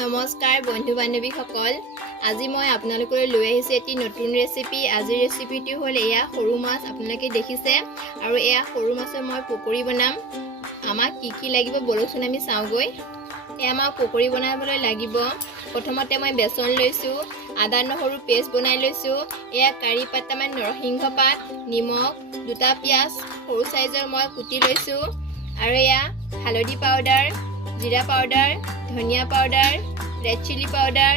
নমস্কাৰ বন্ধু বান্ধৱীসকল আজি মই আপোনালোকলৈ লৈ আহিছোঁ এটি নতুন ৰেচিপি আজিৰ ৰেচিপিটো হ'ল এয়া সৰু মাছ আপোনালোকে দেখিছে আৰু এয়া সৰু মাছৰ মই পকৰি বনাম আমাক কি লাগিব বলকচোন আমি চাওঁগৈ এয়া মই পকৰি বনাবলৈ লাগিব প্ৰথমতে মই বেচন লৈছোঁ আদা নহৰু পেষ্ট বনাই লৈছোঁ এয়া কাৰি পাতামান নৰসিংহ পাত নিমখ দুটা পিয়াজ সৰু সাইজৰ মই কুটি লৈছোঁ আৰু এয়া হালধি পাউডাৰ জিৰা পাউডাৰ ধনিয়া পাউডাৰ ৰেড চিলি পাউডাৰ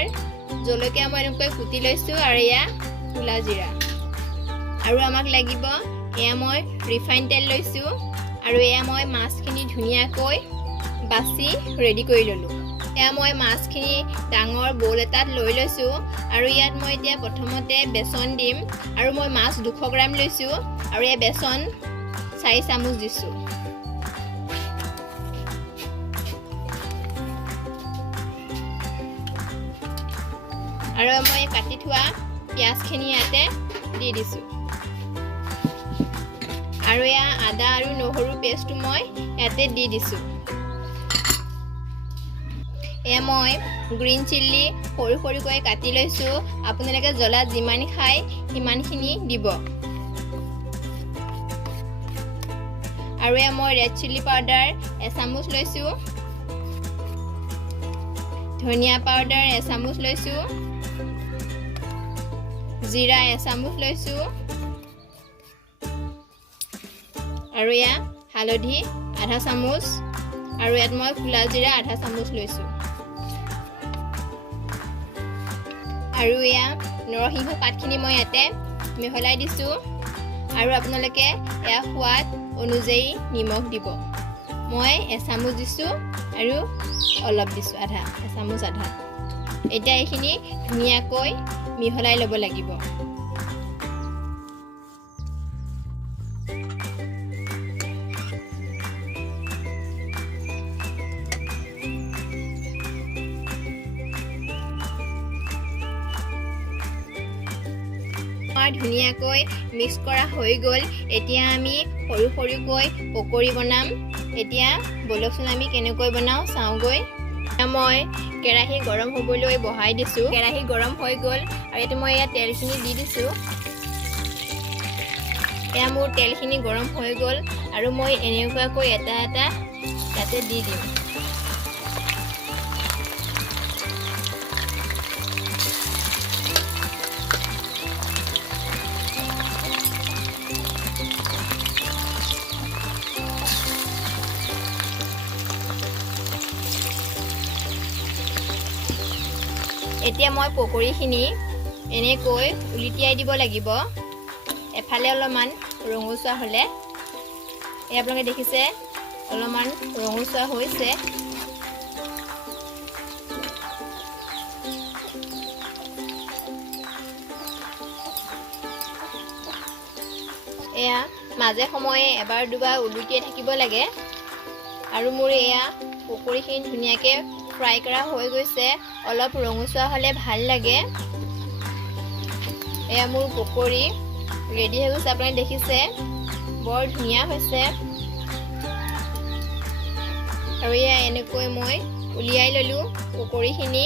জলকীয়া মই এনেকৈ কুটি লৈছোঁ আৰু এয়া কুলা জিৰা আৰু আমাক লাগিব এয়া মই ৰিফাইন তেল লৈছোঁ আৰু এয়া মই মাছখিনি ধুনীয়াকৈ বাছি ৰেডি কৰি ল'লোঁ এয়া মই মাছখিনি ডাঙৰ বল এটাত লৈ লৈছোঁ আৰু ইয়াত মই এতিয়া প্ৰথমতে বেচন দিম আৰু মই মাছ 200 গ্ৰাম লৈছোঁ আৰু এয়া বেচন 4 চামুচ দিছোঁ আৰু মই কাটি থোৱা পিয়াজখিনি ইয়াতে দি দিছোঁ আৰু এয়া আদা আৰু নহৰু পেষ্টটো মই ইয়াতে দি দিছোঁ এয়া মই গ্ৰীণ চিলি সৰু সৰুকৈ কাটি লৈছোঁ আপোনালোকে জ্বলা যিমান খায় সিমানখিনি দিব আৰু এয়া মই ৰেড চিলি পাউডাৰ 1 চামুচ লৈছোঁ ধনিয়া পাউডাৰ 1 চামুচ লৈছোঁ জিৰা 1 চামুচ লৈছোঁ আৰু এয়া হালধি আধা চামুচ আৰু ইয়াত মই কুলা জিৰা আধা চামুচ লৈছোঁ আৰু এয়া নৰসিংহ পাতখিনি মই ইয়াতে মিহলাই দিছোঁ আৰু আপোনালোকে এয়া সোৱাদ অনুযায়ী নিমখ দিব মই 1 চামুচ দিছোঁ আৰু অলপ দিছোঁ আধা 1 চামুচ আধা এতিয়া এইখিনি ধুনীয়াকৈ মিহলাই ল'ব লাগিব ধুনীয়াকৈ মিক্স কৰা হৈ গ'ল এতিয়া আমি সৰু সৰুকৈ পকৰি বনাম এতিয়া বলকচোন আমি কেনেকৈ বনাওঁ চাওঁগৈ মই কেৰাহী গৰম হ'বলৈ বহাই দিছোঁ কেৰাহী গৰম হৈ গ'ল আৰু এতিয়া মই ইয়াত তেলখিনি দি দিছোঁ এয়া মোৰ তেলখিনি গৰম হৈ গ'ল আৰু মই এনেকুৱাকৈ এটা এটা ইয়াতে দি দিম এতিয়া মই পকৰিখিনি এনেকৈ উলিটিয়াই দিব লাগিব এফালে অলপমান ৰঙচুৱা হ'লে এই আপোনালোকে দেখিছে অলপমান ৰঙচুৱা হৈছে এয়া মাজে সময়ে এবাৰ দুবাৰ উলুটিয়াই থাকিব লাগে আৰু মোৰ এয়া পকৰিখিনি ধুনীয়াকৈ ফ্ৰাই কৰা হৈ গৈছে অলপ ৰঙচুৱা হ'লে ভাল লাগে এয়া মোৰ পকৰি ৰেডি হৈ গৈছে আপুনি দেখিছে বৰ ধুনীয়া হৈছে আৰু এয়া এনেকৈ মই উলিয়াই ল'লোঁ পকৰিখিনি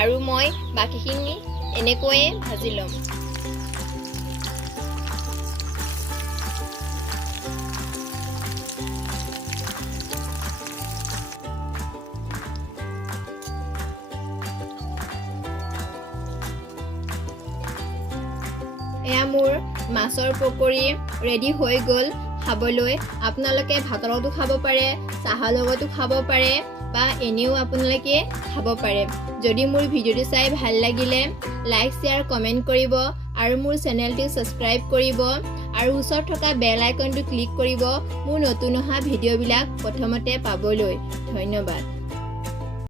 আৰু মই বাকীখিনি এনেকৈয়ে ভাজি ল'ম এয়া মোৰ মাছৰ পকৰি ৰেডি হৈ গ'ল খাবলৈ আপোনালোকে ভাতৰ লগতো খাব পাৰে চাহৰ লগতো খাব পাৰে বা এনেও আপোনালোকে খাব পাৰে যদি মোৰ ভিডিঅ'টো চাই ভাল লাগিলে লাইক শ্বেয়াৰ কমেণ্ট কৰিব আৰু মোৰ চেনেলটো ছাবস্ক্ৰাইব কৰিব আৰু ওচৰত থকা বেল আইকনটো ক্লিক কৰিব মোৰ নতুন অহা ভিডিঅ'বিলাক প্ৰথমতে পাবলৈ ধন্যবাদ